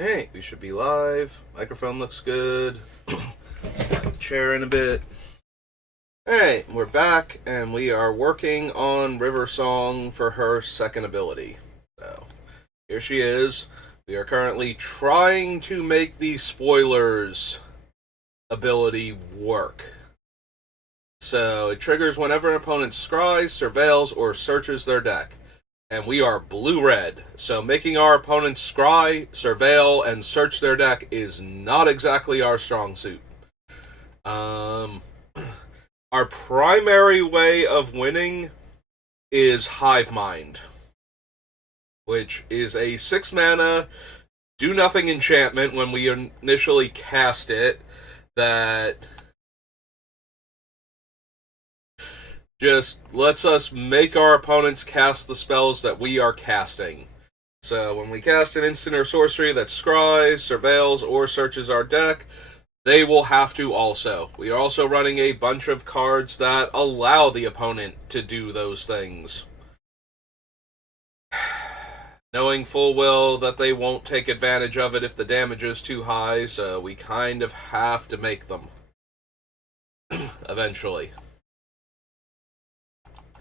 Hey, we should be live. Microphone looks good. Slide the chair in a bit. Hey, we're back, and we are working on River Song for her second ability. So, here she is. We are currently trying to make the spoilers ability work. So, it triggers whenever an opponent scries, surveils, or searches their deck. And we are blue-red, so making our opponents scry, surveil, and search their deck is not exactly our strong suit. Um, our primary way of winning is Hive Mind, which is a 6 mana do nothing enchantment when we initially cast it that just lets us make our opponents cast the spells that we are casting. So when we cast an instant or sorcery that scries, surveils, or searches our deck, they will have to also. We are also running a bunch of cards that allow the opponent to do those things. Knowing full well that they won't take advantage of it if the damage is too high, so we kind of have to make them. Eventually.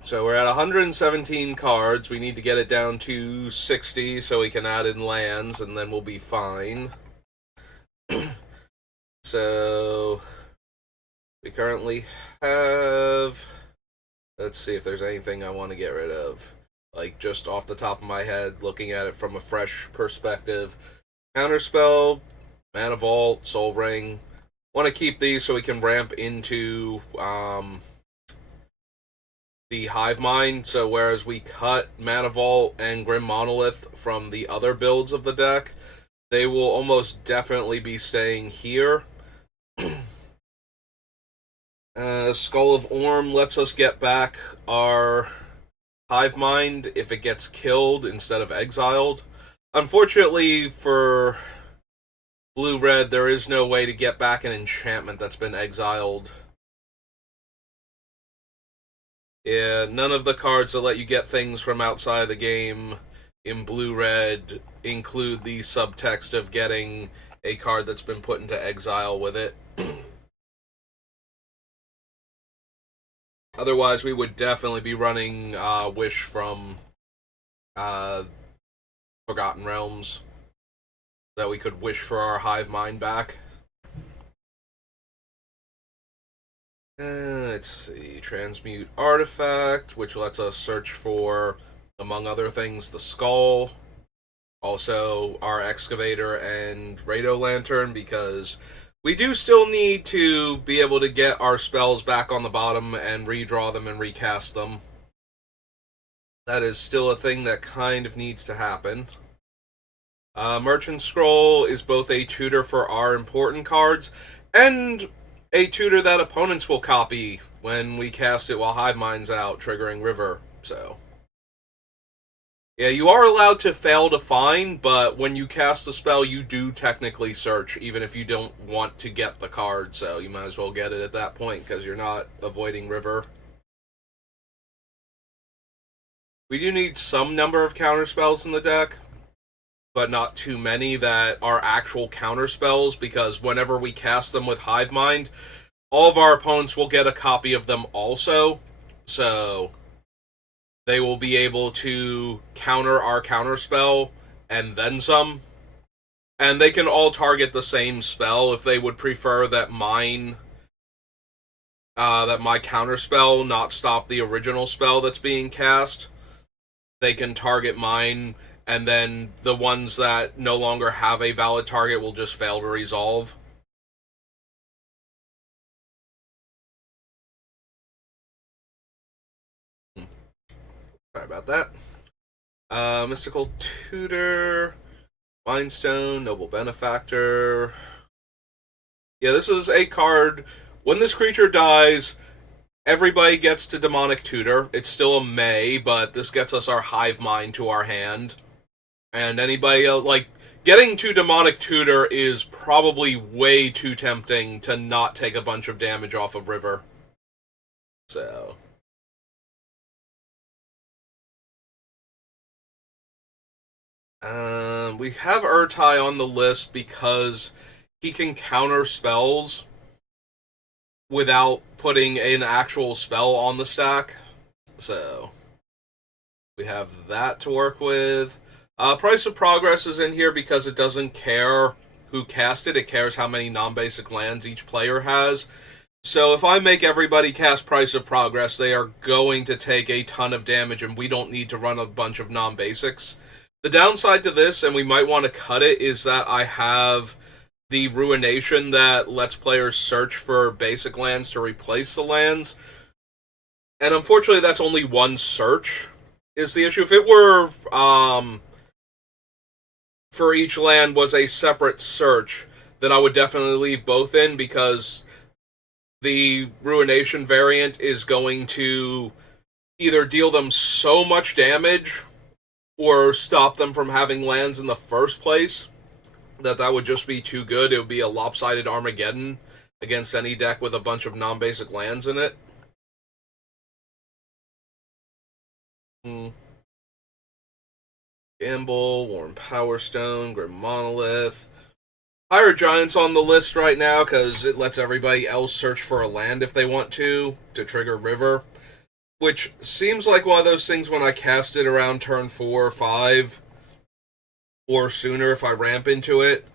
So we're at 117 cards. We need to get it down to 60 so we can add in lands, and then we'll be fine. So we currently have... Let's see if there's anything I want to get rid of. Like, just off the top of my head, looking at it from a fresh perspective. Counterspell, Mana Vault, Soul Ring. Want to keep these so we can ramp into the Hive Mind. So whereas we cut Mana Vault and Grim Monolith from the other builds of the deck, they will almost definitely be staying here. Skull of Orm lets us get back our Hive Mind if it gets killed instead of exiled. Unfortunately for Blue-Red, there is no way to get back an enchantment that's been exiled. Yeah, none of the cards that let you get things from outside the game in Blue-Red include the subtext of getting a card that's been put into exile with it. Otherwise, we would definitely be running Wish from Forgotten Realms, that we could wish for our Hive Mind back. Let's see, Transmute Artifact, which lets us search for, among other things, the Skull. Also, our Excavator and Rado Lantern, because we do still need to be able to get our spells back on the bottom and redraw them and recast them. That is still a thing that kind of needs to happen. Merchant Scroll is both a tutor for our important cards and a tutor that opponents will copy when we cast it while Hive Mind's out, triggering River. So, yeah, you are allowed to fail to find, but when you cast the spell, you do technically search, even if you don't want to get the card, so you might as well get it at that point, because you're not avoiding River. We do need some number of counterspells in the deck, but not too many that are actual counterspells, because whenever we cast them with Hive Mind, all of our opponents will get a copy of them also, so they will be able to counter our counterspell and then some. And they can all target the same spell if they would prefer that my counterspell not stop the original spell that's being cast. They can target mine, and then the ones that no longer have a valid target will just fail to resolve. Sorry about that. Mystical Tutor, Mindstone, Noble Benefactor. Yeah, this is a card. When this creature dies, everybody gets to Demonic Tutor. It's still a May, but this gets us our Hive Mind to our hand. And anybody else, like, getting to Demonic Tutor is probably way too tempting to not take a bunch of damage off of River. So. We have Urtai on the list because he can counter spells without putting an actual spell on the stack. So we have that to work with. Price of Progress is in here because it doesn't care who cast it. It cares how many non-basic lands each player has. So if I make everybody cast Price of Progress, they are going to take a ton of damage, and we don't need to run a bunch of non-basics. The downside to this, and we might want to cut it, is that I have the Ruination that lets players search for basic lands to replace the lands. And unfortunately, that's only one search, is the issue. If it were, for each land was a separate search, then I would definitely leave both in, because the Ruination variant is going to either deal them so much damage or stop them from having lands in the first place that would just be too good. It would be a lopsided Armageddon against any deck with a bunch of non-basic lands in it. Gamble, Worn Powerstone, Grim Monolith. Higher Giant's on the list right now because it lets everybody else search for a land if they want to trigger River. Which seems like one of those things when I cast it around turn 4 or 5, or sooner if I ramp into it.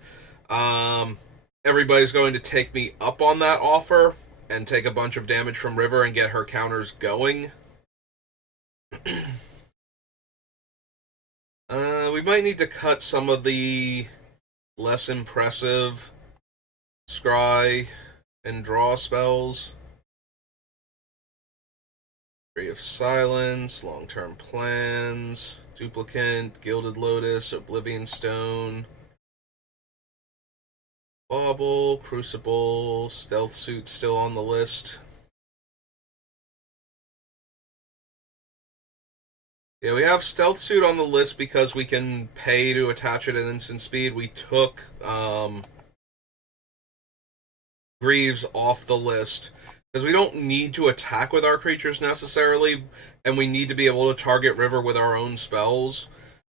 Everybody's going to take me up on that offer and take a bunch of damage from River and get her counters going. We might need to cut some of the less impressive scry and draw spells. Ray of Silence, Long-Term Plans, Duplicant, Gilded Lotus, Oblivion Stone, Bauble, Crucible, Stealth Suit still on the list. Yeah, we have Stealth Suit on the list because we can pay to attach it at instant speed. We took Greaves off the list because we don't need to attack with our creatures necessarily, and we need to be able to target River with our own spells.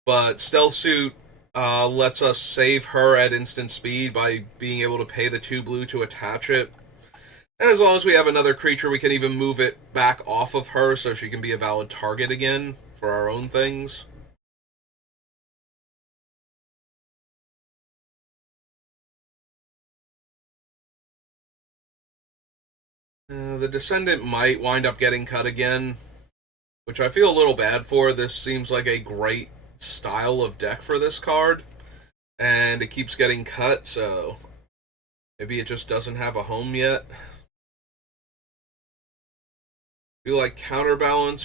But Stealth Suit lets us save her at instant speed by being able to pay the 2 blue to attach it. And as long as we have another creature, we can even move it back off of her so she can be a valid target again for our own things. The Descendant might wind up getting cut again, which I feel a little bad for. This seems like a great style of deck for this card, and it keeps getting cut, so maybe it just doesn't have a home yet. I feel like Counterbalance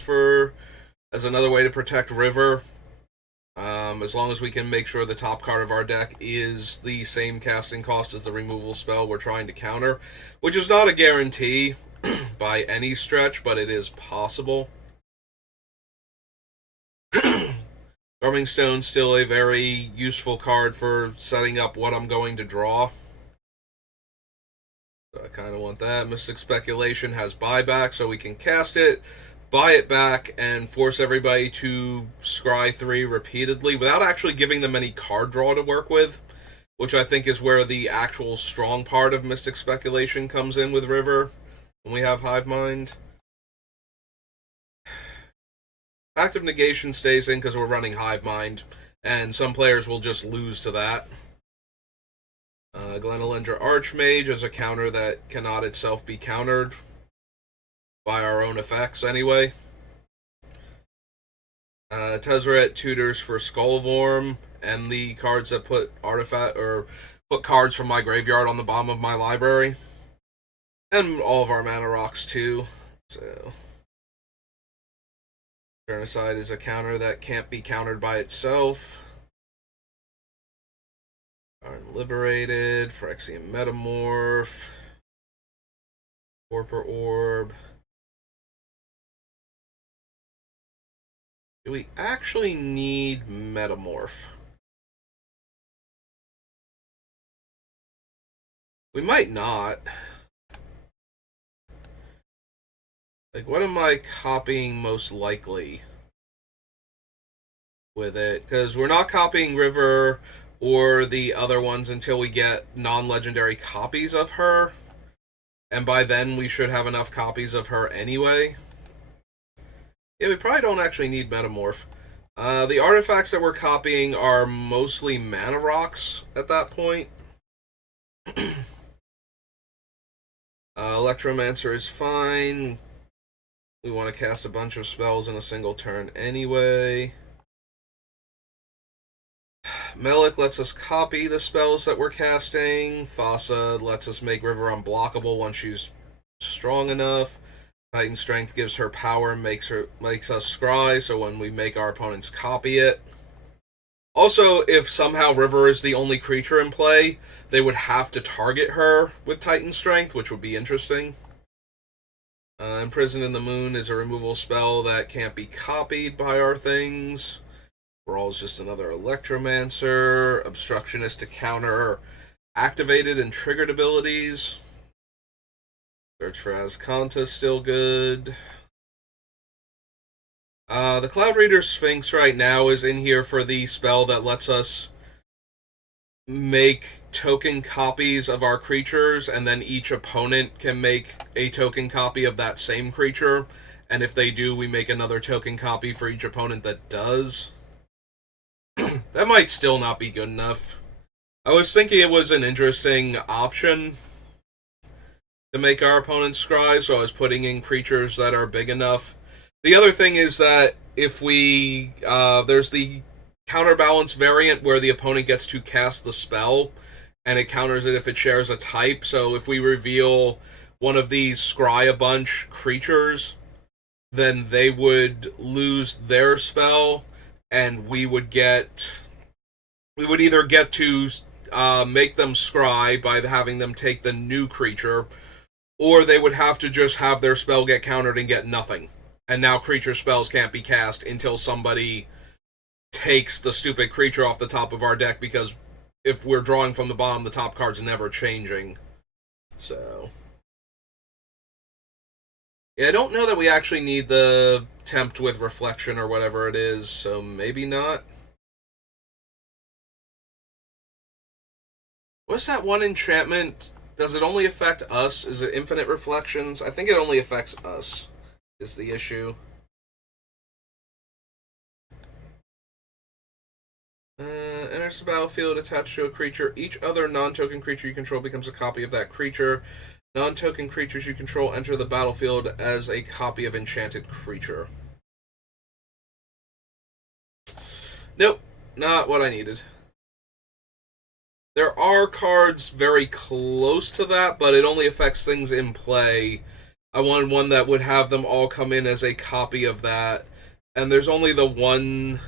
as another way to protect River. As long as we can make sure the top card of our deck is the same casting cost as the removal spell we're trying to counter, which is not a guarantee by any stretch, but it is possible. Storming Stone's still a very useful card for setting up what I'm going to draw. So I kind of want that. Mystic Speculation has buyback, so we can cast it, buy it back, and force everybody to scry 3 repeatedly without actually giving them any card draw to work with, which I think is where the actual strong part of Mystic Speculation comes in with River when we have Hivemind. Active Negation stays in because we're running Hivemind, and some players will just lose to that. Glenelendra Archmage is a counter that cannot itself be countered by our own effects anyway. Tezzeret tutors for Skullvorm and the cards that put cards from my graveyard on the bottom of my library. And all of our mana rocks too. So Turnicide is a counter that can't be countered by itself. Liberated, Phyrexian Metamorph, Torpor Orb. Do we actually need Metamorph? We might not. Like, what am I copying most likely? with it, because we're not copying River or the other ones until we get non-legendary copies of her, and by then we should have enough copies of her anyway. Yeah, we probably don't actually need Metamorph. The artifacts that we're copying are mostly mana rocks at that point. Electromancer is fine. We want to cast a bunch of spells in a single turn anyway. Melik lets us copy the spells that we're casting. Thassa lets us make River unblockable once she's strong enough. Titan Strength gives her power and makes us scry, so when we make our opponents copy it. Also, if somehow River is the only creature in play, they would have to target her with Titan Strength, which would be interesting. Imprison in the Moon is a removal spell that can't be copied by our things. Brawl is just another Electromancer. Obstructionist to counter activated and triggered abilities. Search for Azcanta is still good. The Cloud Reader Sphinx right now is in here for the spell that lets us make token copies of our creatures, and then each opponent can make a token copy of that same creature, and if they do, we make another token copy for each opponent that does. That might still not be good enough. I was thinking it was an interesting option to make our opponents scry, so I was putting in creatures that are big enough. The other thing is that if we... there's the counterbalance variant where the opponent gets to cast the spell, and it counters it if it shares a type. So if we reveal one of these scry a bunch creatures, then they would lose their spell, and we would either get to make them scry by having them take the new creature, or they would have to just have their spell get countered and get nothing. And now creature spells can't be cast until somebody takes the stupid creature off the top of our deck, because if we're drawing from the bottom, the top card's never changing. So... yeah, I don't know that we actually need the Tempt with Reflection or whatever it is, so maybe not. What's that one enchantment? Does it only affect us? Is it Infinite Reflections? I think it only affects us, is the issue. Enters the battlefield attached to a creature. Each other non-token creature you control becomes a copy of that creature. Non-token creatures you control enter the battlefield as a copy of enchanted creature. Nope, not what I needed. There are cards very close to that, but it only affects things in play. I wanted one that would have them all come in as a copy of that. And there's only the one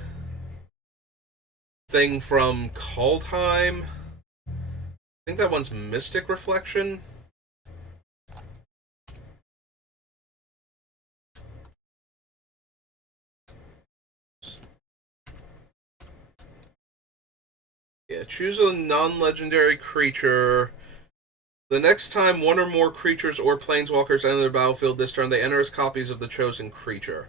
thing from Kaldheim. I think that one's Mystic Reflection. Yeah, choose a non-legendary creature. The next time one or more creatures or planeswalkers enter the battlefield this turn, they enter as copies of the chosen creature.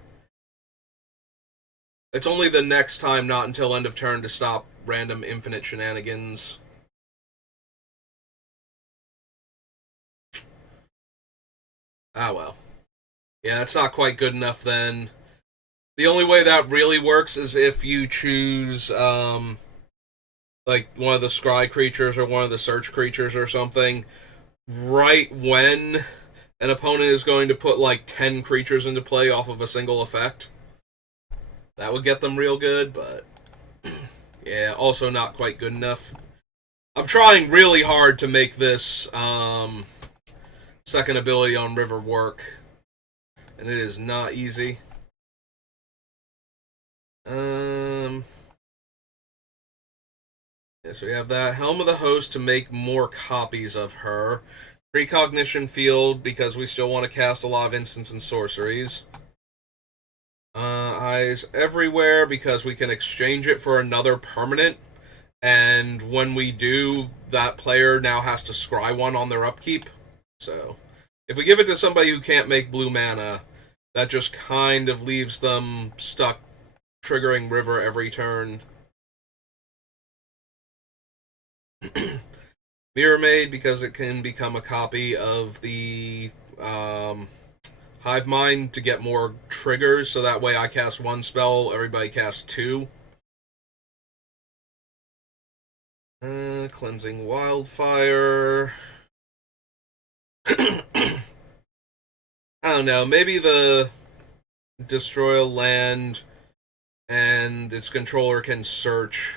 It's only the next time, not until end of turn, to stop random infinite shenanigans. Ah, well. Yeah, that's not quite good enough then. The only way that really works is if you choose, like, one of the scry creatures or one of the search creatures or something, right when an opponent is going to put, like, 10 creatures into play off of a single effect. That would get them real good, but... yeah, also not quite good enough. I'm trying really hard to make this, second ability on River work. And it is not easy. Yeah, so we have that. Helm of the Host to make more copies of her. Precognition Field, because we still want to cast a lot of instants and sorceries. Eyes Everywhere, because we can exchange it for another permanent. And when we do, that player now has to scry one on their upkeep. So, if we give it to somebody who can't make blue mana, that just kind of leaves them stuck triggering river every turn. Mirror Maid, because it can become a copy of the Hive Mind to get more triggers, so that way I cast one spell, everybody casts two. Cleansing Wildfire. I don't know, maybe the destroy a land and its controller can search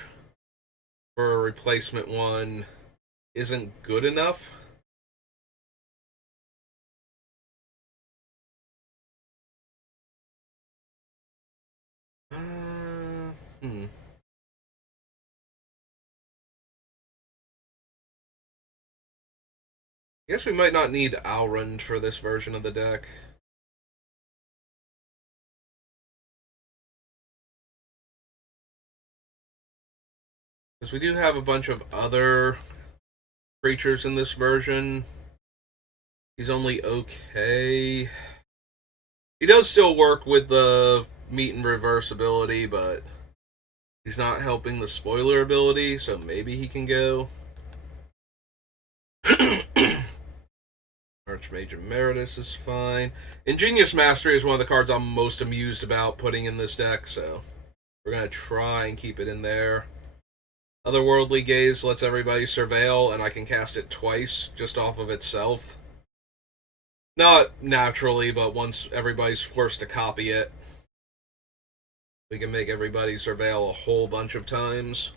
for a replacement one isn't good enough. Hmm. I guess we might not need Alrund for this version of the deck. Because we do have a bunch of other creatures in this version. He's only okay. He does still work with the meet and reverse ability, but he's not helping the spoiler ability, so maybe he can go. Archmage Emeritus is fine. Ingenious Mastery is one of the cards I'm most amused about putting in this deck, so we're going to try and keep it in there. Otherworldly Gaze lets everybody surveil, and I can cast it twice just off of itself. Not naturally, but once everybody's forced to copy it, we can make everybody surveil a whole bunch of times.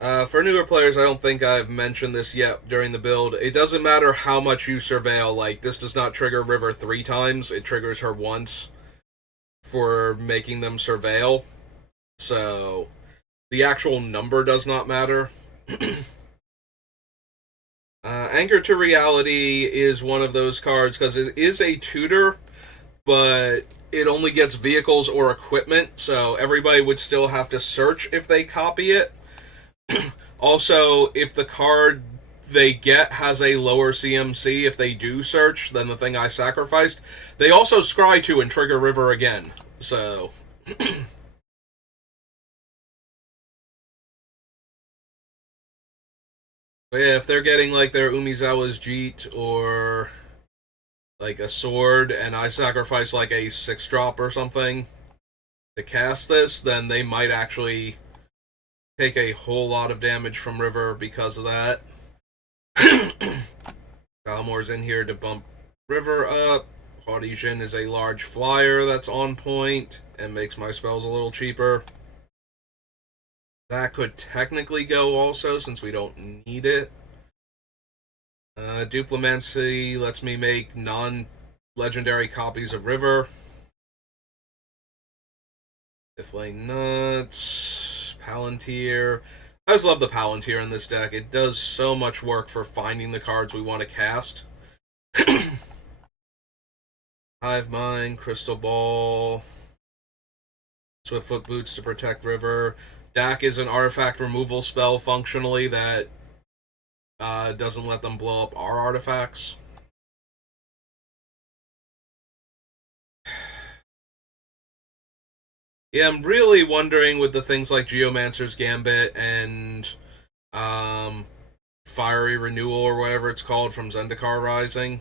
For newer players, I don't think I've mentioned this yet during the build. It doesn't matter how much you surveil. Like, this does not trigger River 3 times. It triggers her once for making them surveil. So, the actual number does not matter. Anchor to Reality is one of those cards because it is a tutor, but it only gets vehicles or equipment, so everybody would still have to search if they copy it. Also, if the card they get has a lower CMC if they do search than the thing I sacrificed, they also scry to and trigger River again. So but yeah, if they're getting like their Umizawa's Jeet or like a sword and I sacrifice like a 6-drop or something to cast this, then they might actually take a whole lot of damage from River because of that. Galmore's in here to bump River up. Haughty Jin is a large flyer that's on point and makes my spells a little cheaper. That could technically go also since we don't need it. Duplimancy lets me make non-legendary copies of River. Flame Nuts, Palantir. I just love the Palantir in this deck. It does so much work for finding the cards we want to cast. Hive Mind, Crystal Ball, Swiftfoot Boots to protect River. Dak is an artifact removal spell functionally that doesn't let them blow up our artifacts. Yeah, I'm really wondering with the things like Geomancer's Gambit and Fiery Renewal or whatever it's called from Zendikar Rising.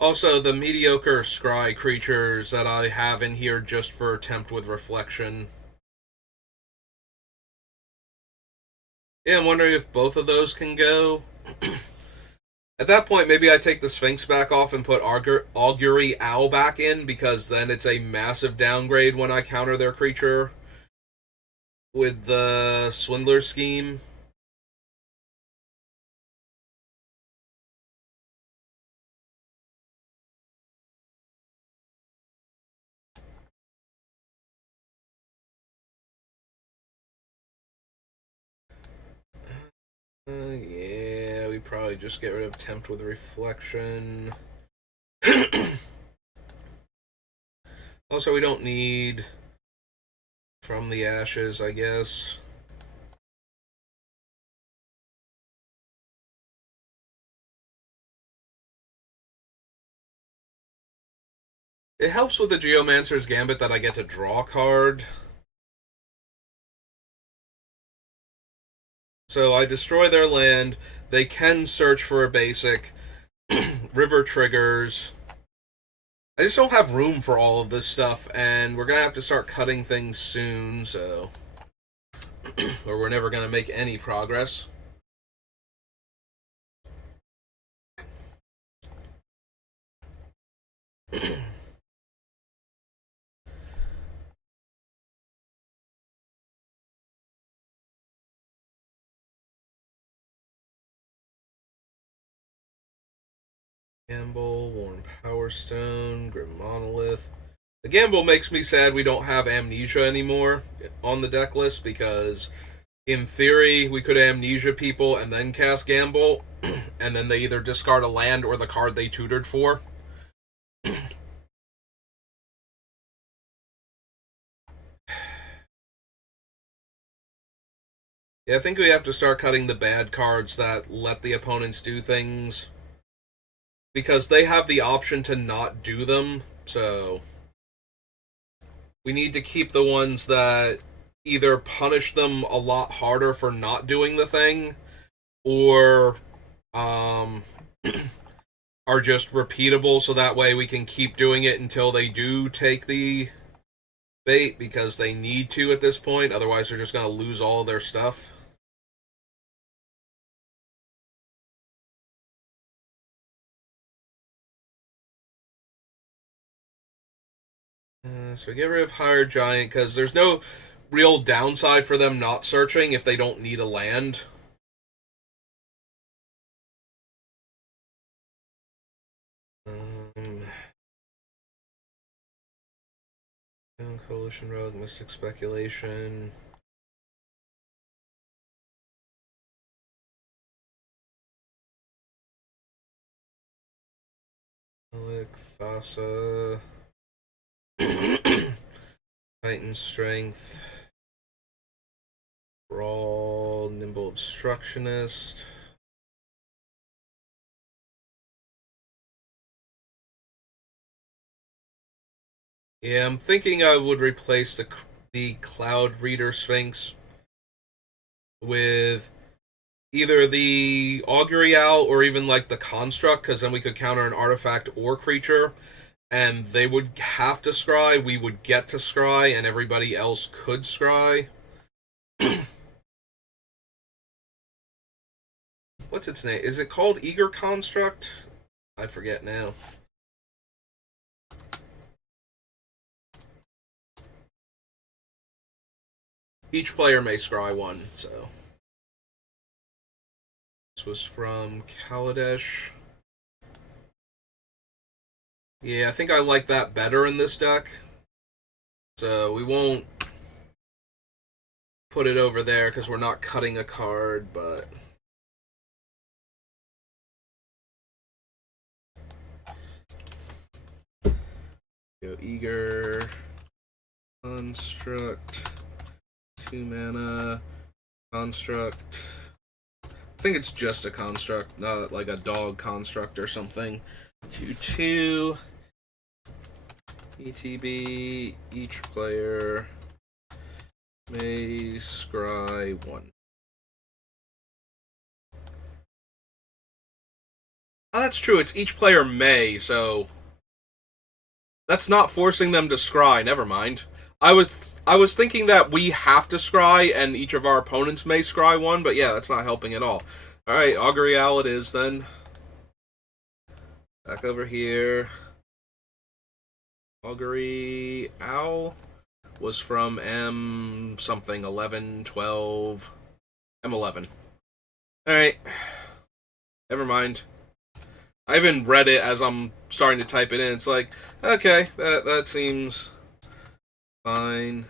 Also, the mediocre scry creatures that I have in here just for Tempt with Reflection. Yeah, I'm wondering if both of those can go. At that point, maybe I take the Sphinx back off and put Augury Owl back in, because then it's a massive downgrade when I counter their creature with the Swindler scheme. Yeah, we probably just get rid of Tempt with Reflection. Also, we don't need From the Ashes, I guess. It helps with the Geomancer's Gambit that I get to draw a card. So I destroy their land. They can search for a basic. River triggers. I just don't have room for all of this stuff, and we're going to have to start cutting things soon, so... or we're never going to make any progress. Gamble, Worn Power Stone, Grim Monolith. The Gamble makes me sad we don't have Amnesia anymore on the deck list, because in theory we could Amnesia people and then cast Gamble, and then they either discard a land or the card they tutored for. Yeah, I think we have to start cutting the bad cards that let the opponents do things, because they have the option to not do them, so we need to keep the ones that either punish them a lot harder for not doing the thing, or are just repeatable, so that way we can keep doing it until they do take the bait, because they need to at this point, otherwise they're just going to lose all of their stuff. So get rid of Hired Giant, because there's no real downside for them not searching if they don't need a land. Coalition Rogue, Mystic Speculation. Thassa. Titan Strength. Brawl, Nimble Obstructionist. Yeah, I'm thinking I would replace the Cloud Reader Sphinx with either the Augury Owl or even like the Construct, because then we could counter an artifact or creature, and they would have to scry, we would get to scry, and everybody else could scry. What's its name? Is it called Eager Construct? I forget now. Each player may scry one, so. This was from Kaladesh. Yeah, I think I like that better in this deck. So we won't put it over there because we're not cutting a card, but... Go Eager. Construct. 2 mana. Construct. I think it's just a construct, not like a dog construct or something. 2/2. ETB. Each player may scry one. Oh, that's true. It's each player may, so that's not forcing them to scry. Never mind. I was thinking that we have to scry and each of our opponents may scry one, but yeah, that's not helping at all. Alright, Augury Owl it is then. Back over here. Augury Owl was from M something 11, 12, M11. Alright. Never mind. I even read it as I'm starting to type it in. It's like, okay, that seems fine.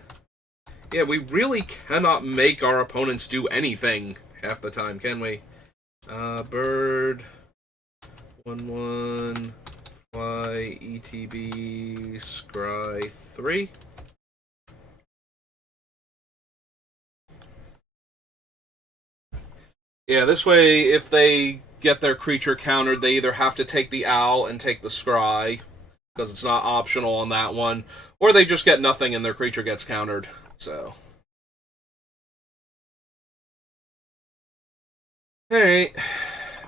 Yeah, we really cannot make our opponents do anything half the time, can we? Bird. 1/1. Fly. ETB. Scry 3. Yeah, this way, if they get their creature countered, they either have to take the owl and take the scry, because it's not optional on that one. Or they just get nothing and their creature gets countered. So. Alright.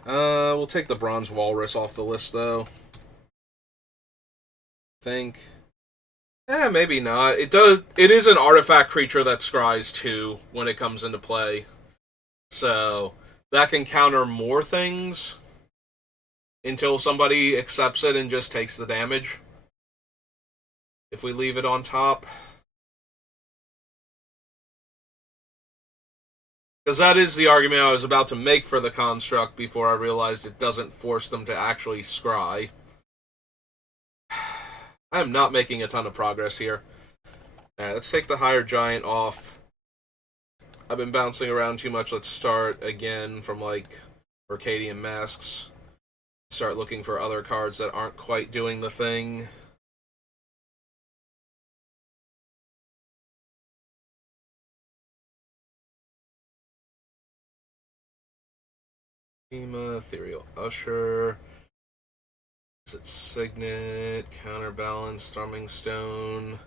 We'll take the Bronze Walrus off the list, though. Think. Maybe not. It is an artifact creature that scries too when it comes into play. So, that can counter more things until somebody accepts it and just takes the damage. If we leave it on top. Because that is the argument I was about to make for the construct before I realized it doesn't force them to actually scry. I am not making a ton of progress here. Alright, let's take the Higher Giant off. I've been bouncing around too much. Let's start again from, like, Arcadian Masks. Start looking for other cards that aren't quite doing the thing. Ethereal Usher. Is it Signet? Counterbalance, Thrumming Stone,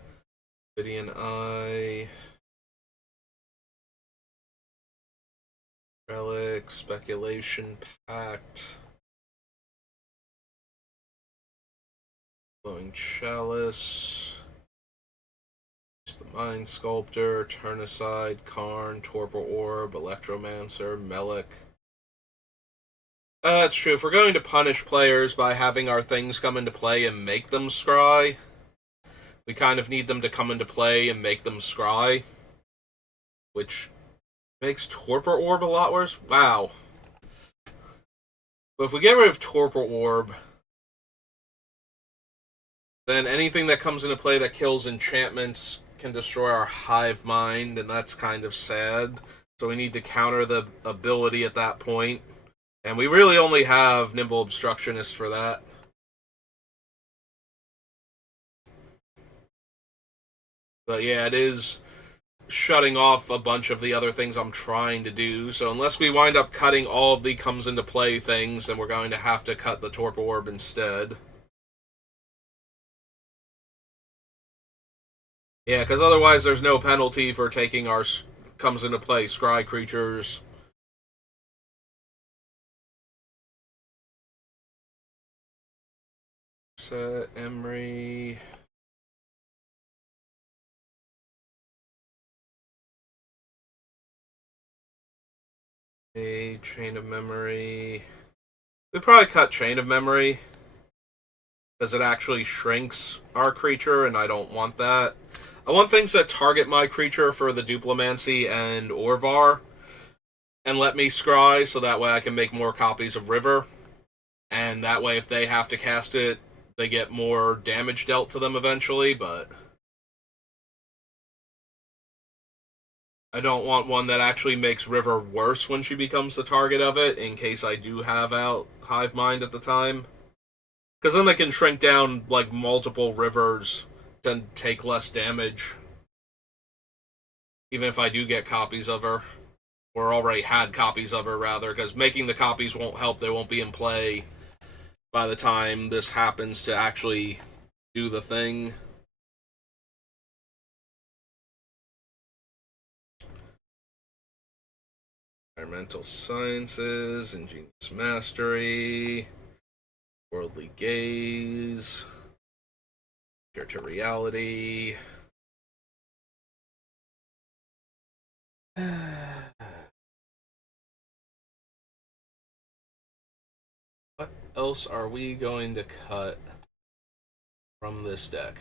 Obsidian Eye, Relic, Speculation Pact, Glowing Chalice, it's the Mind Sculptor, Turnicide, Karn, Torpor Orb, Electromancer, Melik. That's true. If we're going to punish players by having our things come into play and make them scry, we kind of need them to come into play and make them scry. Which makes Torpor Orb a lot worse. Wow. But if we get rid of Torpor Orb, then anything that comes into play that kills enchantments can destroy our Hive Mind, and that's kind of sad. So we need to counter the ability at that point. And we really only have Nimble Obstructionist for that. But yeah, it is shutting off a bunch of the other things I'm trying to do. So unless we wind up cutting all of the comes into play things, then we're going to have to cut the Torpor Orb instead. Yeah, because otherwise there's no penalty for taking our comes into play scry creatures. Set Emery. A Chain of Memory. We'd probably cut Chain of Memory because it actually shrinks our creature, and I don't want that. I want things that target my creature for the Duplimancy and Orvar, and let me scry, so that way I can make more copies of River. And that way, if they have to cast it, they get more damage dealt to them eventually, but I don't want one that actually makes River worse when she becomes the target of it, in case I do have out Hive Mind at the time. Because then they can shrink down, like, multiple Rivers to take less damage. Even if I do get copies of her. Or already had copies of her, rather, because making the copies won't help. They won't be in play by the time this happens to actually do the thing. Environmental Sciences, Ingenious Mastery, Worldly Gaze, Care to Reality. What else are we going to cut from this deck?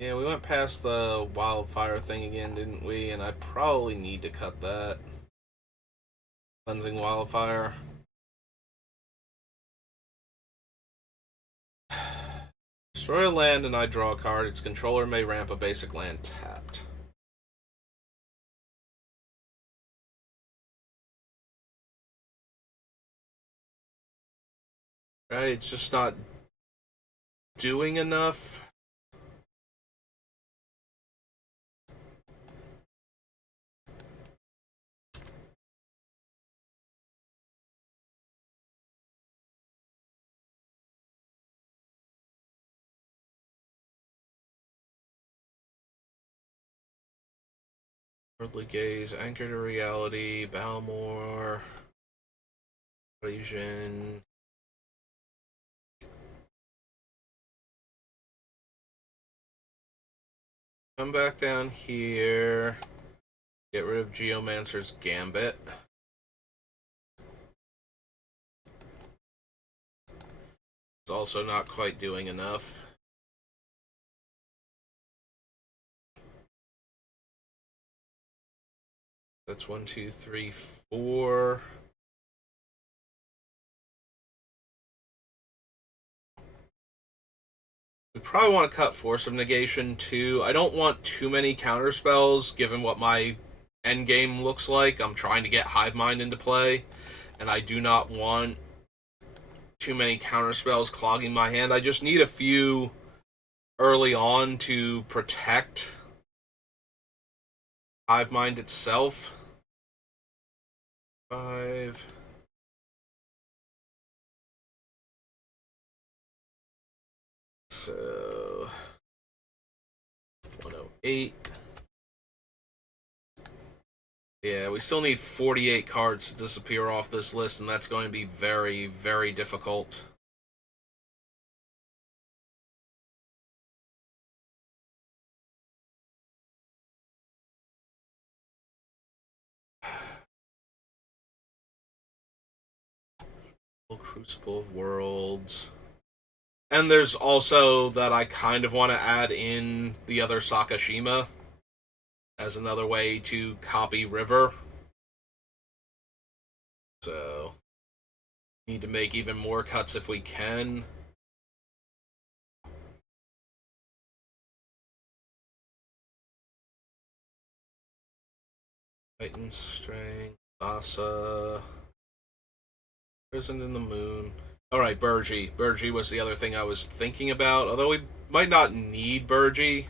Yeah, we went past the Wildfire thing again, didn't we? And I probably need to cut that. Cleansing Wildfire. Destroy a land and I draw a card. Its controller may ramp a basic land tapped. Right, it's just not doing enough. Worldly Gaze, Anchor to Reality, Balmore, Asian. Come back down here. Get rid of Geomancer's Gambit. It's also not quite doing enough. That's 1, 2, 3, 4. We probably want to cut Force of Negation too. I don't want too many counter spells given what my end game looks like. I'm trying to get Hive Mind into play, and I do not want too many counter spells clogging my hand. I just need a few early on to protect Hive Mind itself. 5. So 108. Yeah, we still need 48 cards to disappear off this list, and that's going to be very, very difficult. Crucible of Worlds. And there's also that I kind of want to add in the other Sakashima as another way to copy River. So, need to make even more cuts if we can. Titan Strength, Asa, Prison in the Moon. Alright, Burgi. Burgi was the other thing I was thinking about, although we might not need Burgi.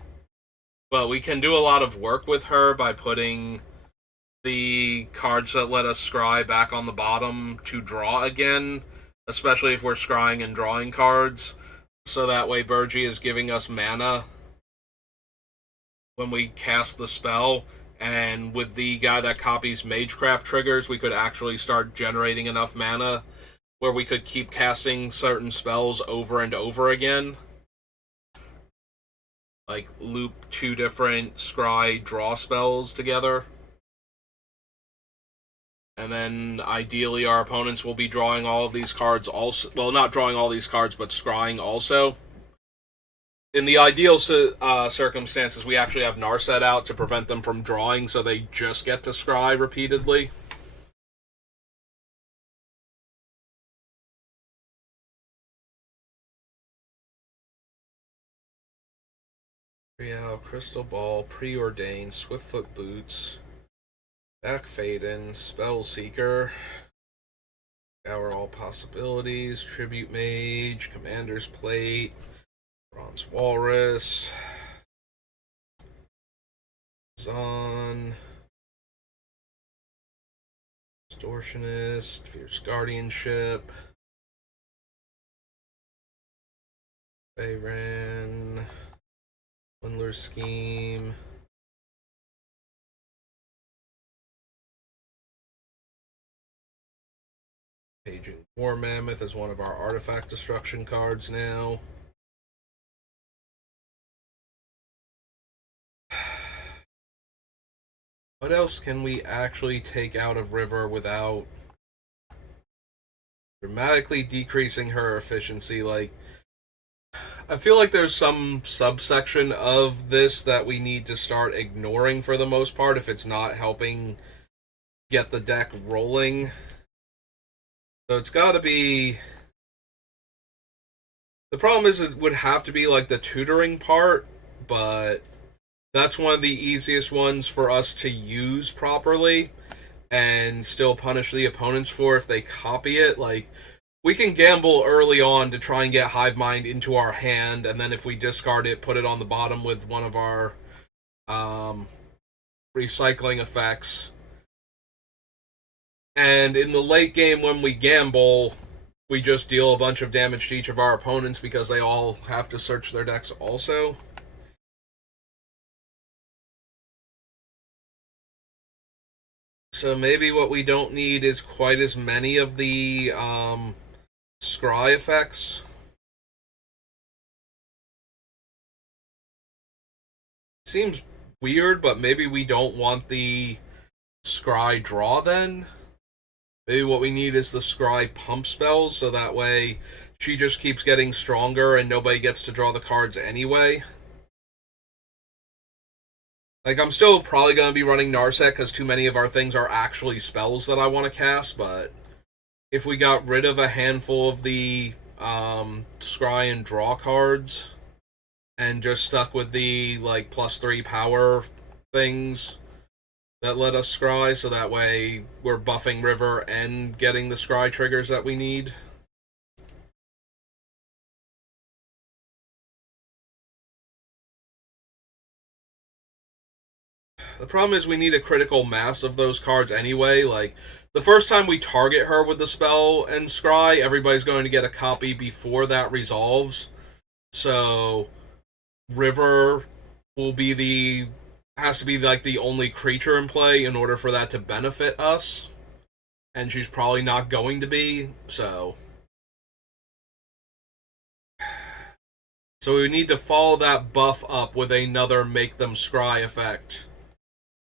But we can do a lot of work with her by putting the cards that let us scry back on the bottom to draw again, especially if we're scrying and drawing cards. So that way Burgi is giving us mana when we cast the spell, and with the guy that copies Magecraft triggers, we could actually start generating enough mana where we could keep casting certain spells over and over again. Like, loop 2 different scry draw spells together. And then, ideally, our opponents will be drawing all of these cards also. Well, not drawing all these cards, but scrying also. In the ideal circumstances, we actually have Narset out to prevent them from drawing, so they just get to scry repeatedly. Real, Crystal Ball, Preordained, Swiftfoot Boots, Back Faden, Spellseeker, Scour All Possibilities, Tribute Mage, Commander's Plate, Bronze Walrus, Zon, Distortionist, Fierce Guardianship, Bayran, Swindler Scheme, Paging War Mammoth is one of our artifact destruction cards now. What else can we actually take out of River without dramatically decreasing her efficiency? Like, I feel like there's some subsection of this that we need to start ignoring for the most part if it's not helping get the deck rolling. So it's got to be... The problem is it would have to be like the tutoring part, but that's one of the easiest ones for us to use properly and still punish the opponents for if they copy it. Like, we can gamble early on to try and get Hive Mind into our hand, and then if we discard it, put it on the bottom with one of our recycling effects. And in the late game, when we gamble, we just deal a bunch of damage to each of our opponents because they all have to search their decks also. So maybe what we don't need is quite as many of the scry effects. Seems weird, but maybe we don't want the scry draw then. Maybe what we need is the scry pump spells, so that way she just keeps getting stronger and nobody gets to draw the cards anyway. Like, I'm still probably going to be running Narset because too many of our things are actually spells that I want to cast, but if we got rid of a handful of the scry and draw cards and just stuck with the, like, +3 power things that let us scry, so that way we're buffing River and getting the scry triggers that we need. The problem is we need a critical mass of those cards anyway. Like, the first time we target her with the spell and scry, everybody's going to get a copy before that resolves. So, River will be has to be like the only creature in play in order for that to benefit us. And she's probably not going to be, so. So we need to follow that buff up with another make them scry effect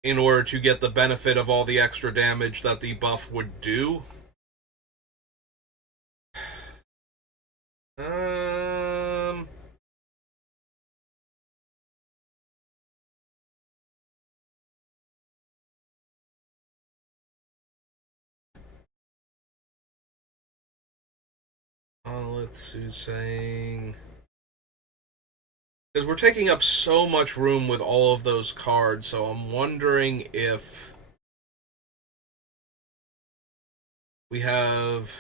in order to get the benefit of all the extra damage that the buff would do. Let's see, saying, because we're taking up so much room with all of those cards, so I'm wondering if we have,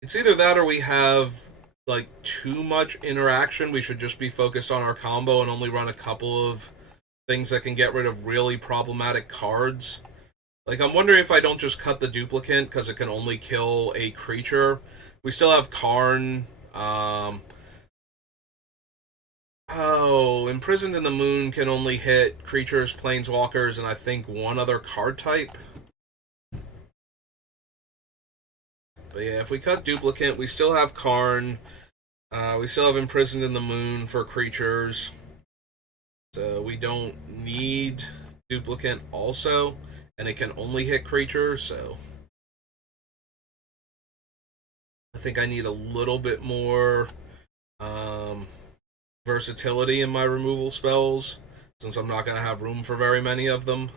it's either that or we have like too much interaction. We should just be focused on our combo and only run a couple of things that can get rid of really problematic cards. Like, I'm wondering if I don't just cut the duplicate because it can only kill a creature. We still have Karn. Imprisoned in the Moon can only hit creatures, planeswalkers, and I think one other card type. But yeah, if we cut duplicate, we still have Karn. We still have Imprisoned in the Moon for creatures. So we don't need duplicate also. And it can only hit creatures, so I think I need a little bit more versatility in my removal spells, since I'm not going to have room for very many of them.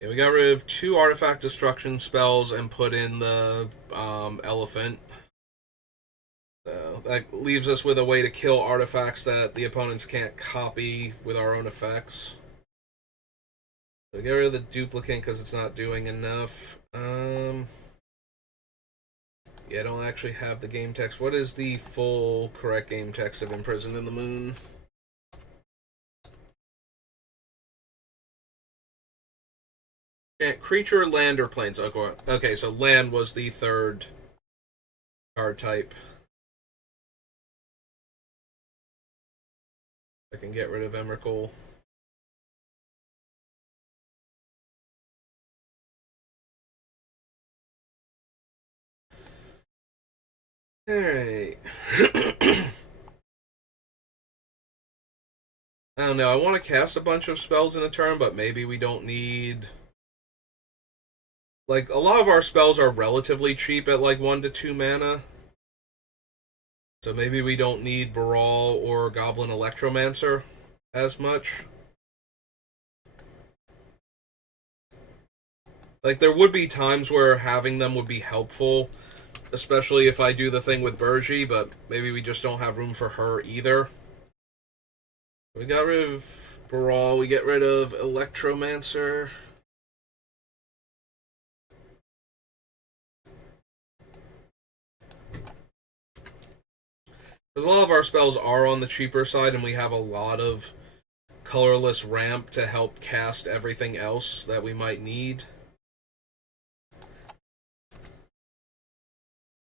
Yeah, we got rid of 2 artifact destruction spells and put in the elephant. So that leaves us with a way to kill artifacts that the opponents can't copy with our own effects. So get rid of the duplicate because it's not doing enough. Yeah, I don't actually have the game text. What is the full correct game text of Imprisoned in the Moon? Creature, land, or planes? Okay, so land was the third card type. I can get rid of Emrakul. Alright. I don't know, I want to cast a bunch of spells in a turn, but maybe we don't need... Like, a lot of our spells are relatively cheap at like 1 to 2 mana. So maybe we don't need Baral or Goblin Electromancer as much. Like, there would be times where having them would be helpful, especially if I do the thing with Burgi, but maybe we just don't have room for her either. We got rid of Baral, we get rid of Electromancer. Because a lot of our spells are on the cheaper side, and we have a lot of colorless ramp to help cast everything else that we might need.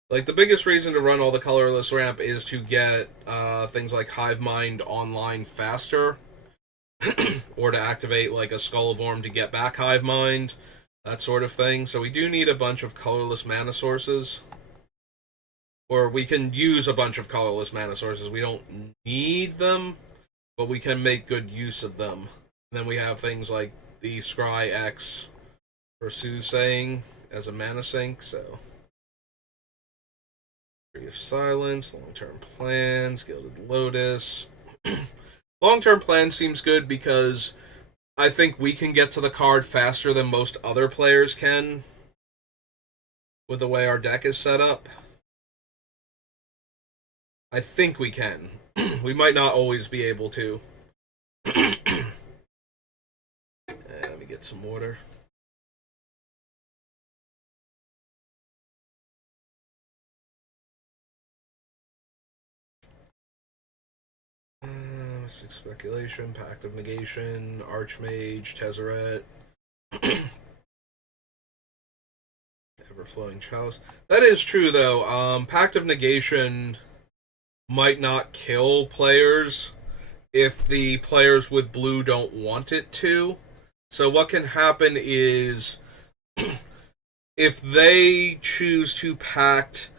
Like, the biggest reason to run all the colorless ramp is to get things like Hive Mind online faster. or to activate like a Skull of Orm to get back Hive Mind, that sort of thing. So we do need a bunch of colorless mana sources. Or we can use a bunch of colorless mana sources. We don't need them, but we can make good use of them. And then we have things like the Scry X for Soothsaying as a mana sink, so... Tree of Silence, Long-Term Plans, Gilded Lotus. Long-Term Plans seems good because I think we can get to the card faster than most other players can with the way our deck is set up. I think we can. We might not always be able to. Let me get some water. Mystic Speculation, Pact of Negation, Archmage, Tezzeret. Everflowing Chalice. That is true, though. Pact of Negation might not kill players if the players with blue don't want it to. So what can happen is if they choose to pact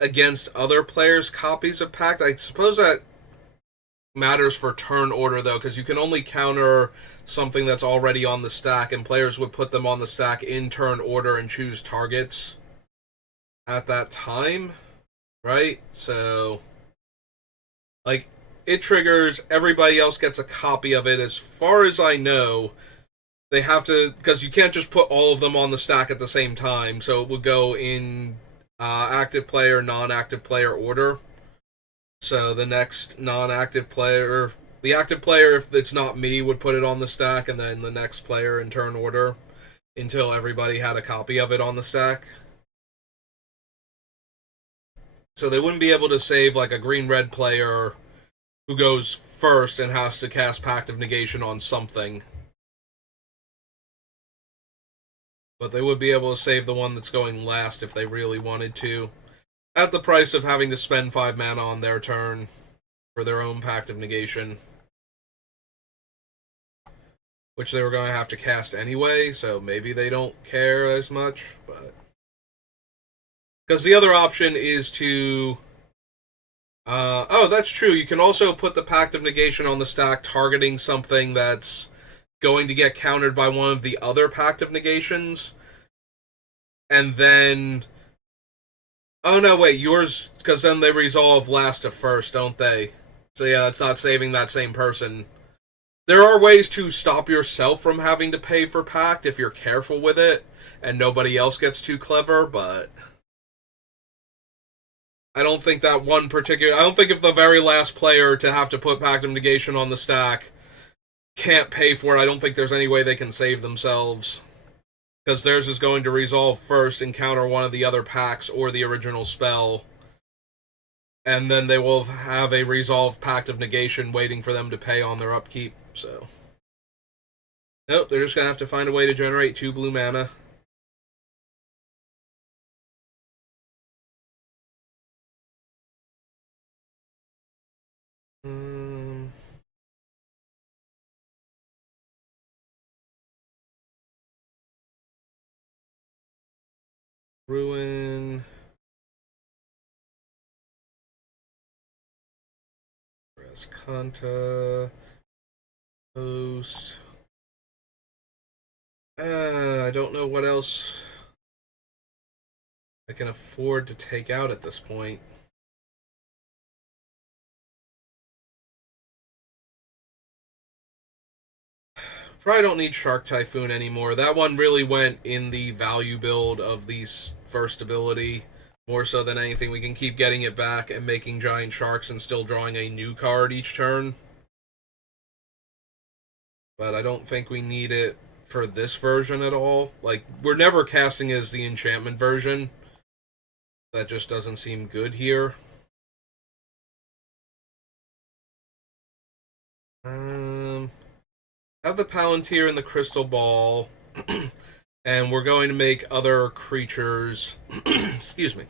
against other players' copies of Pact, I suppose that matters for turn order, though, because you can only counter something that's already on the stack, and players would put them on the stack in turn order and choose targets at that time, right? So, like, it triggers, everybody else gets a copy of it. As far as I know, they have to, because you can't just put all of them on the stack at the same time, so it would go in active player, non-active player order. So the next non-active player, the active player, if it's not me, would put it on the stack, and then the next player in turn order until everybody had a copy of it on the stack. So they wouldn't be able to save like a green-red player who goes first and has to cast Pact of Negation on something. But they would be able to save the one that's going last if they really wanted to, at the price of having to spend 5 mana on their turn for their own Pact of Negation, which they were going to have to cast anyway, so maybe they don't care as much, but... Because the other option is to... oh, that's true. You can also put the Pact of Negation on the stack targeting something that's going to get countered by one of the other Pact of Negations, and then... Oh, no, wait, yours... Because then they resolve last to first, don't they? So yeah, it's not saving that same person. There are ways to stop yourself from having to pay for Pact if you're careful with it, and nobody else gets too clever, but... I don't think that one particular... I don't think if the very last player to have to put Pact of Negation on the stack can't pay for it, I don't think there's any way they can save themselves. Because theirs is going to resolve first and counter one of the other packs or the original spell. And then they will have a resolved Pact of Negation waiting for them to pay on their upkeep, so... Nope, they're just going to have to find a way to generate 2 blue mana. Ruin... Rascanta... Host... I don't know what else I can afford to take out at this point. Probably don't need Shark Typhoon anymore. That one really went in the value build of the first ability, more so than anything. We can keep getting it back and making giant sharks and still drawing a new card each turn. But I don't think we need it for this version at all. Like, we're never casting as the enchantment version. That just doesn't seem good here. Have the Palantir and the Crystal Ball, and we're going to make other creatures... Excuse me.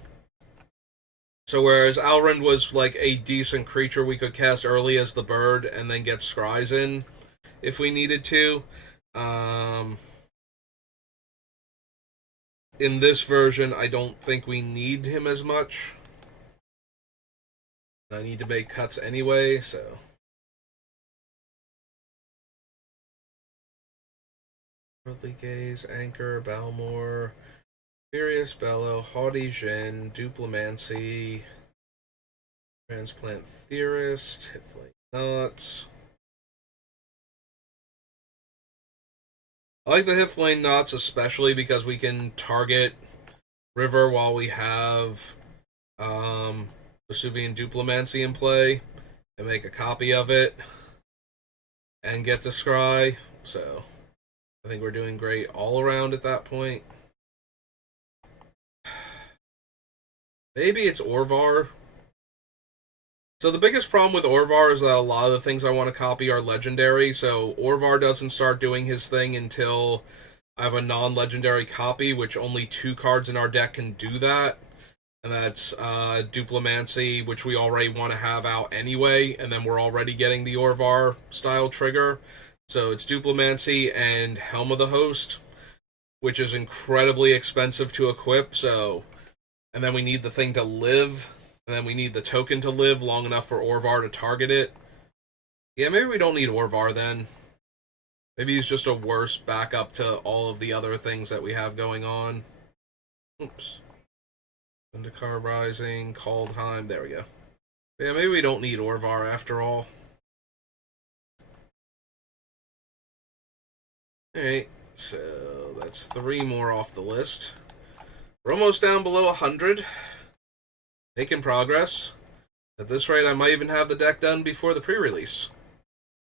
So whereas Alrund was like a decent creature we could cast early as the bird and then get Scries in, if we needed to. Um, in this version, I don't think we need him as much. I need to make cuts anyway, so. Worldly Gaze, Anchor, Balmor, Furious Bellow, Haughty Jin, Duplimancy, Transplant Theorist, Hitflame Knots. I like the Hitflame Knots especially because we can target River while we have Vesuvian Duplimancy in play and make a copy of it and get to Scry. So I think we're doing great all around at that point. Maybe it's Orvar. So the biggest problem with Orvar is that a lot of the things I want to copy are legendary, so Orvar doesn't start doing his thing until I have a non-legendary copy, which only 2 cards in our deck can do that. And that's Duplimancy, which we already want to have out anyway, and then we're already getting the Orvar style trigger. So it's Duplimancy and Helm of the Host, which is incredibly expensive to equip, so... And then we need the thing to live, and then we need the token to live long enough for Orvar to target it. Yeah, maybe we don't need Orvar then. Maybe he's just a worse backup to all of the other things that we have going on. Oops. Zendikar Rising, Kaldheim, there we go. Yeah, maybe we don't need Orvar after all. Alright, so that's 3 more off the list. We're almost down below 100. Making progress. At this rate, I might even have the deck done before the pre-release.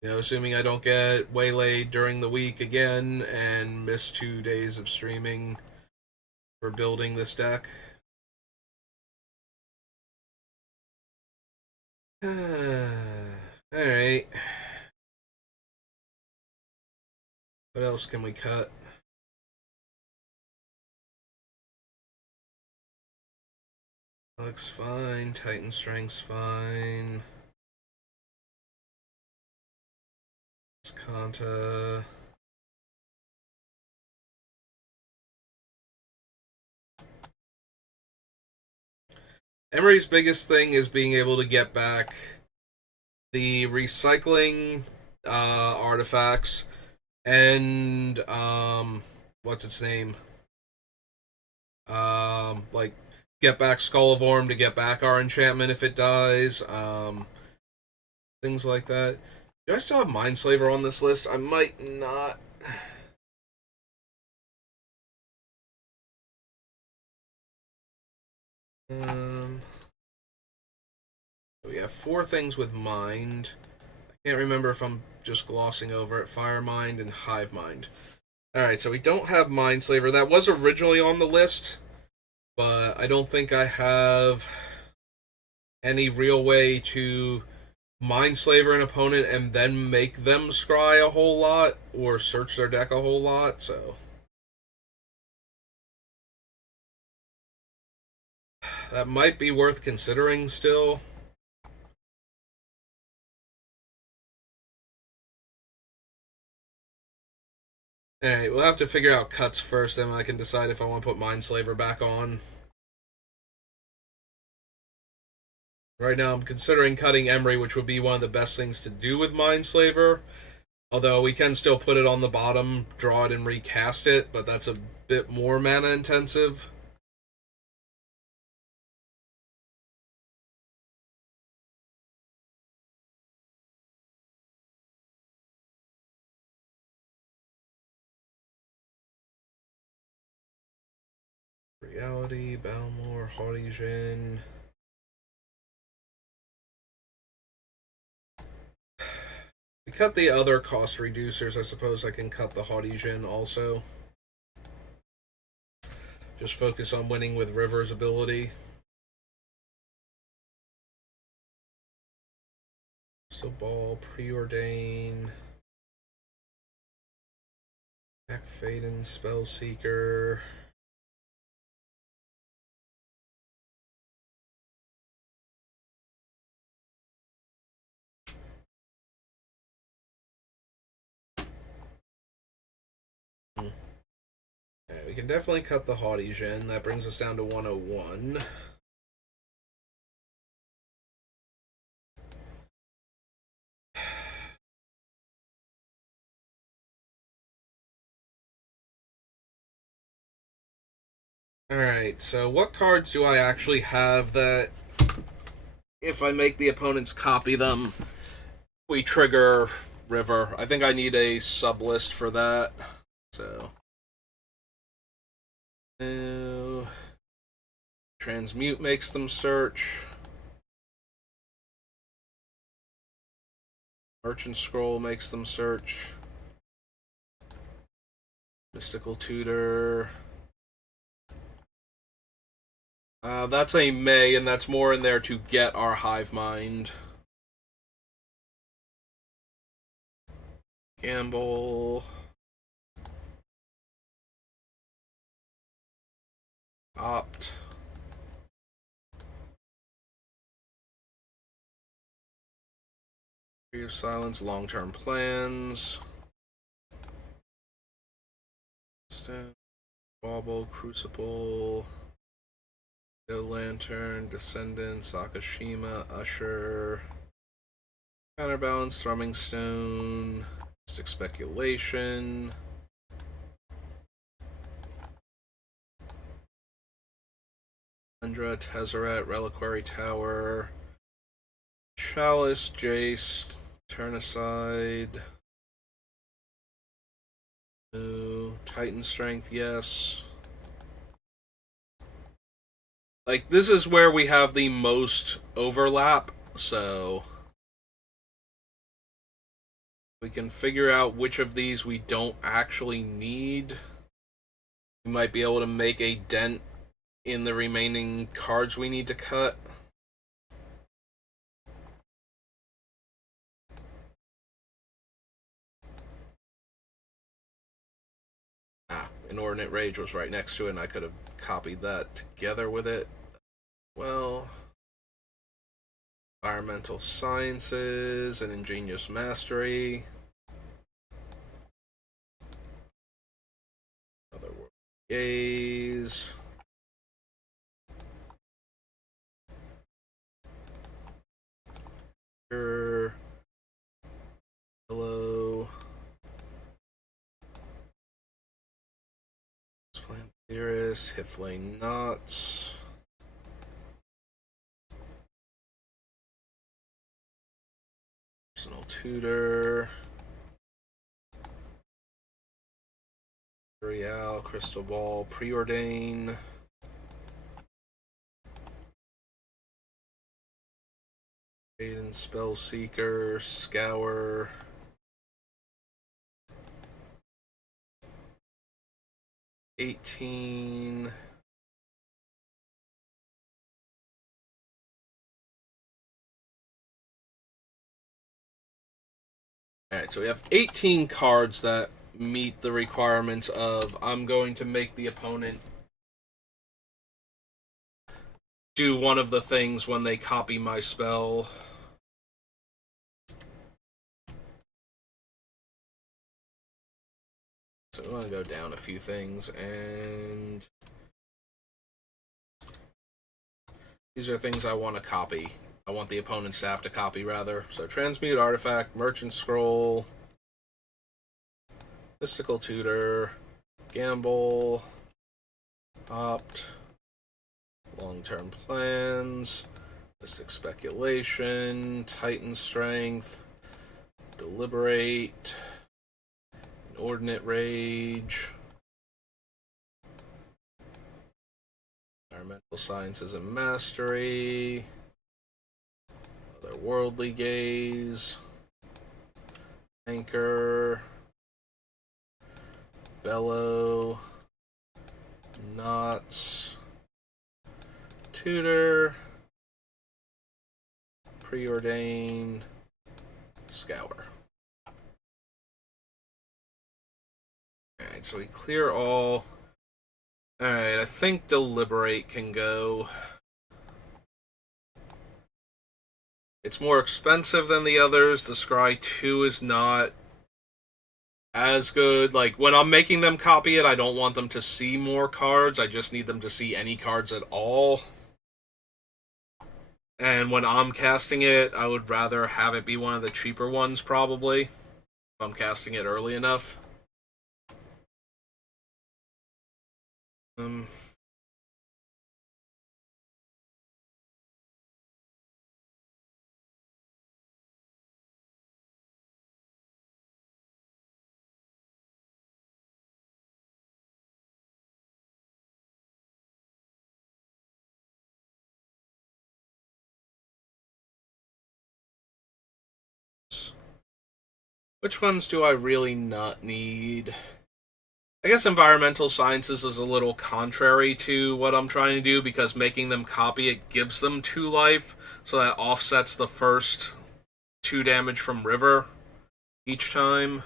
You know, assuming I don't get waylaid during the week again and miss 2 days of streaming for building this deck. Alright. What else can we cut? Looks fine. Titan Strength's fine. It's Kanta. Emery's biggest thing is being able to get back the recycling artifacts and what's its name? Like get back Skull of Orm to get back our enchantment if it dies. Things like that. Do I still have Mindslaver on this list? I might not. We have 4 things with Mind. I can't remember if I'm just glossing over it. Fire Mind and Hive Mind. Alright, so we don't have Mindslaver. That was originally on the list, but I don't think I have any real way to Mindslaver an opponent and then make them scry a whole lot or search their deck a whole lot, so... That might be worth considering still. Alright, we'll have to figure out cuts first, then I can decide if I want to put Mindslaver back on. Right now I'm considering cutting Emery, which would be one of the best things to do with Mindslaver. Although we can still put it on the bottom, draw it and recast it, but that's a bit more mana intensive. Reality, Balmor, Haughty Jin. We cut the other cost reducers, I suppose I can cut the Haughty Jin also. Just focus on winning with River's ability. Still Ball, Preordain. Back Faden, Spellseeker. Okay, we can definitely cut the Haughty Jin. That brings us down to 101. Alright, so what cards do I actually have that, if I make the opponents copy them, we trigger River? I think I need a sub list for that. So. Transmute makes them search. Merchant Scroll makes them search. Mystical Tutor. That's a May, and that's more in there to get our Hive Mind. Gamble. Opt. Tree of Silence, long-term plans. Bauble, Crucible. Lantern, Descendants, Akashima, Usher. Counterbalance, Thrumming Stone. Mystic Speculation. Andra, Tezzeret, Reliquary Tower. Chalice, Jace, Turn Aside. No. Titan Strength, yes. Like, this is where we have the most overlap, so we can figure out which of these we don't actually need. We might be able to make a dent in the remaining cards we need to cut. Inordinate Rage was right next to it, and I could have copied that together with it. Well, Environmental Sciences and Ingenious Mastery. Otherworld Gaze. Hello. Plant Theorist, Hithlane Knots. Personal Tutor. Real, Crystal Ball, Preordain. Aiden, Spellseeker, Scour. $18. Alright, so we have 18 cards that meet the requirements of I'm going to make the opponent do one of the things when they copy my spell. So we want to go down a few things, and these are things I want to copy. I want the opponent's staff to copy, rather. So Transmute Artifact, Merchant Scroll, Mystical Tutor, Gamble, Opt, Long-Term Plans, Mystic Speculation, Titan Strength, Deliberate, Inordinate Rage, Environmental Sciences and Mastery, Otherworldly Gaze, Anchor, Bellow, Knots, Tutor, Preordain, Scour. Alright, so we clear all. Alright, I think Deliberate can go. It's more expensive than the others. The Scry 2 is not. as good. Like, when I'm making them copy it, I don't want them to see more cards. I just need them to see any cards at all. And when I'm casting it, I would rather have it be one of the cheaper ones, probably, if I'm casting it early enough. Which ones do I really not need? I guess environmental sciences is a little contrary to what I'm trying to do, because making them copy it gives them 2 life, so that offsets the first 2 damage from River each time.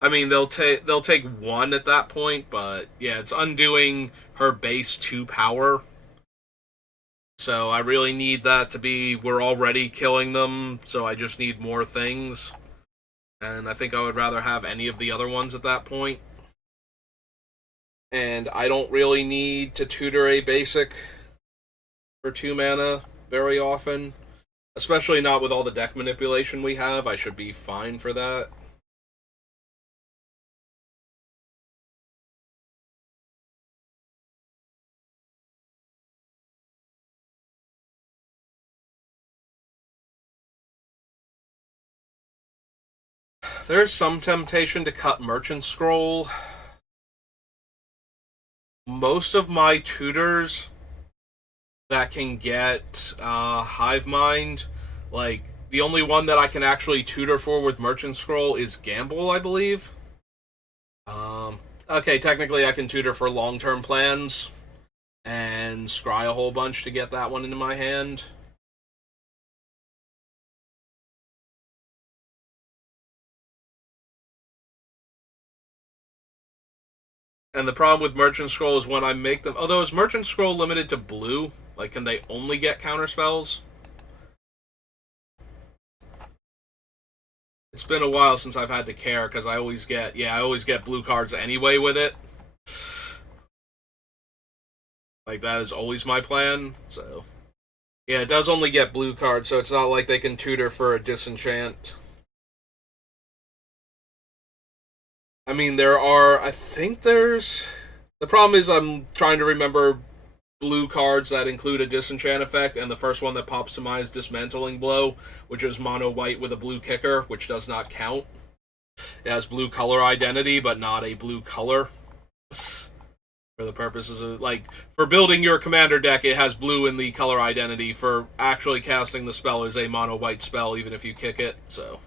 I mean, they'll take 1 at that point, but yeah, it's undoing her base 2 power. So I really need that to be, we're already killing them, so I just need more things. And I think I would rather have any of the other ones at that point. And I don't really need to tutor a basic for 2 mana very often. Especially not with all the deck manipulation we have. I should be fine for that. There's some temptation to cut Merchant Scroll. Most of my tutors that can get Hive Mind, like, the only one that I can actually tutor for with Merchant Scroll is Gamble, I believe. Okay, technically I can tutor for long-term plans and scry a whole bunch to get that one into my hand. And the problem with Merchant Scroll is when I make them... Although, is Merchant Scroll limited to blue? Like, can they only get counterspells? It's been a while since I've had to care, because I always get blue cards anyway with it. Like, that is always my plan, so... Yeah, it does only get blue cards, so it's not like they can tutor for a disenchant. I mean, there are... I think there's... The problem is I'm trying to remember blue cards that include a disenchant effect, and the first one that pops to mind is Dismantling Blow, which is mono white with a blue kicker, which does not count. It has blue color identity, but not a blue color. For the purposes of, like, for building your commander deck, it has blue in the color identity. For actually casting the spell is a mono white spell, even if you kick it, so.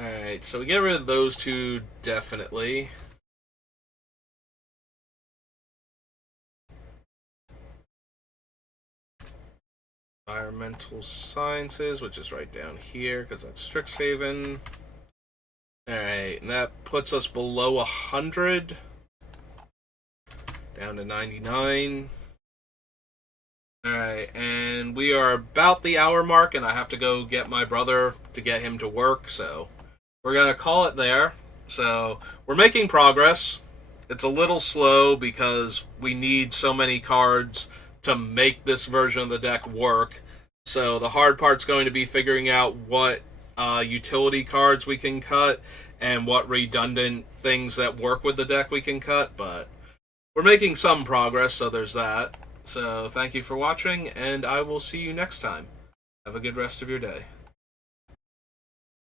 Alright, so we get rid of those 2, definitely. Environmental Sciences, which is right down here, because that's Strixhaven. Alright, and that puts us below 100. Down to 99. Alright, and we are about the hour mark, and I have to go get my brother to get him to work, so we're going to call it there. So, we're making progress. It's a little slow because we need so many cards to make this version of the deck work. So the hard part's going to be figuring out what utility cards we can cut and what redundant things that work with the deck we can cut, but we're making some progress, so there's that. So thank you for watching, and I will see you next time. Have a good rest of your day.